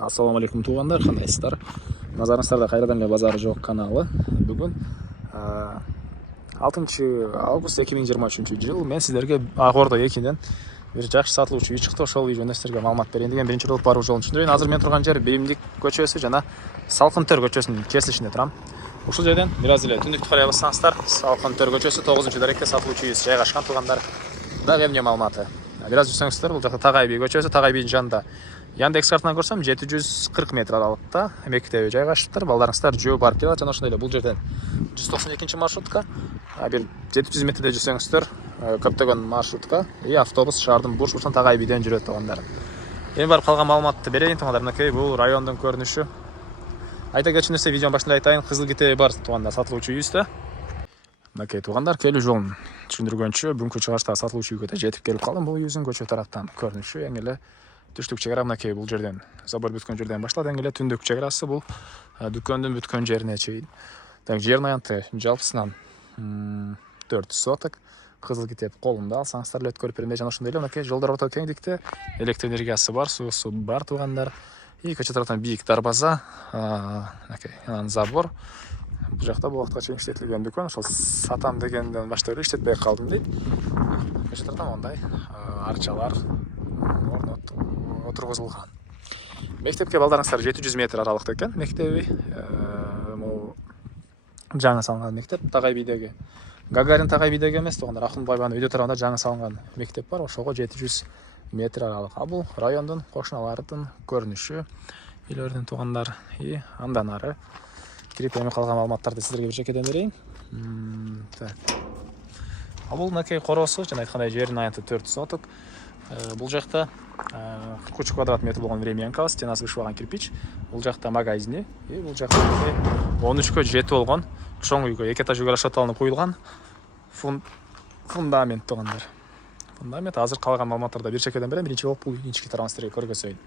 Ассаламу алейкум туугандар, кандайсыздар? Назарыңыздарда кайрадан эле базары жок каналы. Бүгүн 6 август 2023 жыл мен сиздерге Ак Ордо 2ден бир жакшы сатылуучу үй чыкты. Ошол үй жөнүндө сиздерге маалымат берейин деген биринчи болуп баруу жолун түшүндүрөйүн. Азыр мен турган жер Биримдик көчөсү жана Салкын Төр көчөсүнүн кесилишинде турам. Ушул жерден бир аз эле түндүктү карай бассаңыздар, Салкын Төр көчөсү 9-даректе сатылуучу үй жайгашкан туугандар. Дагы эмне маалыматы? Бир аз жүрсөңүздөр, бул жакта Тагай би көчөсү, Тагай бийдин жанында Яндекс картадан көрсөм 740 метр аралыкта мектеби жайгашыптыр. Балдарыңыздар жөө барып келет жана ошондой эле бул жерден 192 маршрутка, бир 700 метрде жүрсөңүздөр көптөгөн маршрутка автобус шаардын буш бурчунан Тагай бийден жүрөт туугандар. Эми барып калган маалыматты берейин туугандар. Мынакей бул райондун көрүнүшү. Айта кетчү нерсе, видеонун башында айтайын, кызыл китеби бар туугандар сатылуучу үйүбүздө. Мынакей туугандар, келүү жолун түшүндүргөнчү бүгүнкү чыгышта сатылуучу үйгө да жетип келип калдым. Бул үйүбүздүн көчө тараптан көрүнүшү эң эле түштүк чек ара мынакей бул жерден забор бүткөн жерден башталып эң эле түндүк чек арасы бул дүкөндүн бүткөн жерине чейин. Так, жердин аянты жалпысынан 4 соток. Кызыл китеп колунда алсаңыздар эле көрүп берем. Жана ошондой эле мынакей жолдор орто кеңдикте, электр энергиясы бар, суусу бар туугандар. И көчө тараптан бийик дарбаза, мынакей анан забор. Бул жакта бул убакытка чейин иштетилген дүкөн, ошол сатам дегенден баштап эле иштетпей калдым дейт. Көчө тараптан мондай арчалар отургузулган. Мектепке балдарыңыздар 700 метр аралыкта экен мектеби. Могу жаңы салынган мектеп Тагай бийдеги. Гагарин Тагай бийдеги эмес туугандар, Акунбаеванын өйдө тарабында жаңы салынган мектеп бар, ошого 700 метр аралык. Бул райондун кошуналардын көрүнүшү, үйлөрдүн туугандар. И андан ары кирип эми калган маалыматтарды сиздерге бир чекеден берейин. Так. Бул мынакей короосу, жана айткандай жердин аянты 4 соток. Бул жакта 43 квадрат метр болгон времянка, стенасы бышыбаган кирпич. Бул жакта магазини, и бул жакта 13кө жети болгон чоң үйгө 2 этаж үйгө расчётталынып куюлган фундамент туугандар. Фундамент азыр калган маалыматтарды бир чекеден берем. Биринчи болуп бул үйдүн ички тарабын сиздерге көргөзөйүн.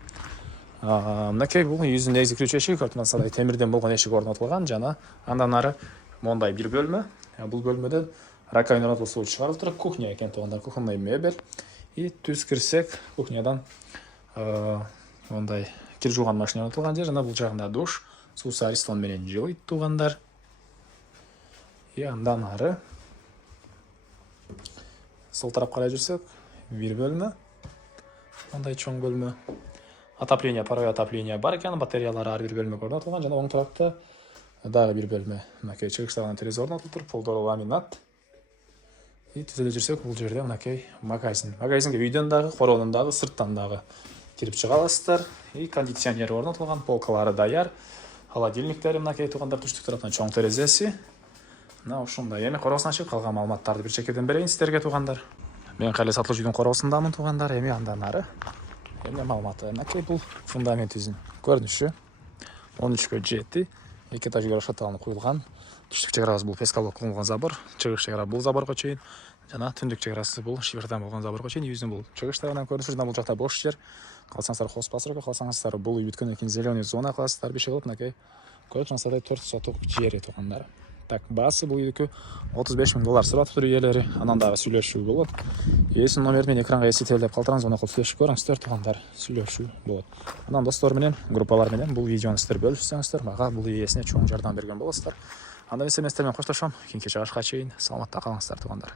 Мынакей бул үйүбүздүн негизги кирүүчү эшиги, көрүнүп темирден болгон эшик орнотулган жана андан ары мондай бир бөлмө. Бул бөлмөдөн раковина орнотулуп чыгарылып турат, кухня экен туугандар, кухонный мебель. И түз кирсек, кухнядан мондай кир жууган машина орнотулган жер, жана бул жагында душ, суусу аристон менен жылыйт туугандар. И андан ары сол тарапка карай жүрсөк, бир бөлмө, мондай чоң бөлмө. Отопление, паровой отопление бар экен, батареялар ар бир бөлмөгө орнотулган, жана оң тарапта дагы бир бөлмө. Мынакей чыгыштаган терезе орнотулуп туруп, полдору ламинат. И түз эле жүрсөк, бул жерде мынакей магазин. Магазинге үйдөн дагы, короодон дагы, сырттан дагы кирип чыга аласыздар. И кондиционер орнотулган, полкалары даяр. Холодильниктери мынакей туугандар, түштүк тараптан чоң терезеси. Мына ушундай. Эми короосун ачып калган маалыматтарды бир чекеден берейин сиздерге туугандар. Мен кайра сатылуучу үйдүн короосундамын туугандар. Эми андан ары эмне маалыматы? Мынакей бул фундаментибиздин көрүнүшү. 13кө 7, 2 этаж үйгө расчётталынып куюлган. Түштүк чек арабыз бул пескалок кылынган забор, чыгыш чек ара бул заборго чейин, жана түндүк чек арасы бул шифрдан болгон заборго чейин. Үйүбүздүн бул чыгыш тарабынан көрүнүшү, жана бул жакта бош жер. Калсаңыздар хозпасторго, калсаңыздар бул үй бүткөндөн кийин зеленый зона кыласыздар, бир şey кылып мынакей көрүп жатсаңыздар 4 соток жери туугандар. Так, баасы бул үйдүкү $35,000 сурап иелери. Анан дагы сүйлөшүү болот. Ээсинин номерин мен экранга эсетелеп калтыраңыз, аны сүйлөшүп көрүңүздөр туугандар. Сүйлөшүү болот. Анан достор менен, группалар менен бул видеону сиздер бөлүшсөңүздөр, мага бул ээсине чоң жардам берген болосуздар. Анда эмес менен коштошом. Кийинки чыгышка чейин саламатта калыңыздар туугандар.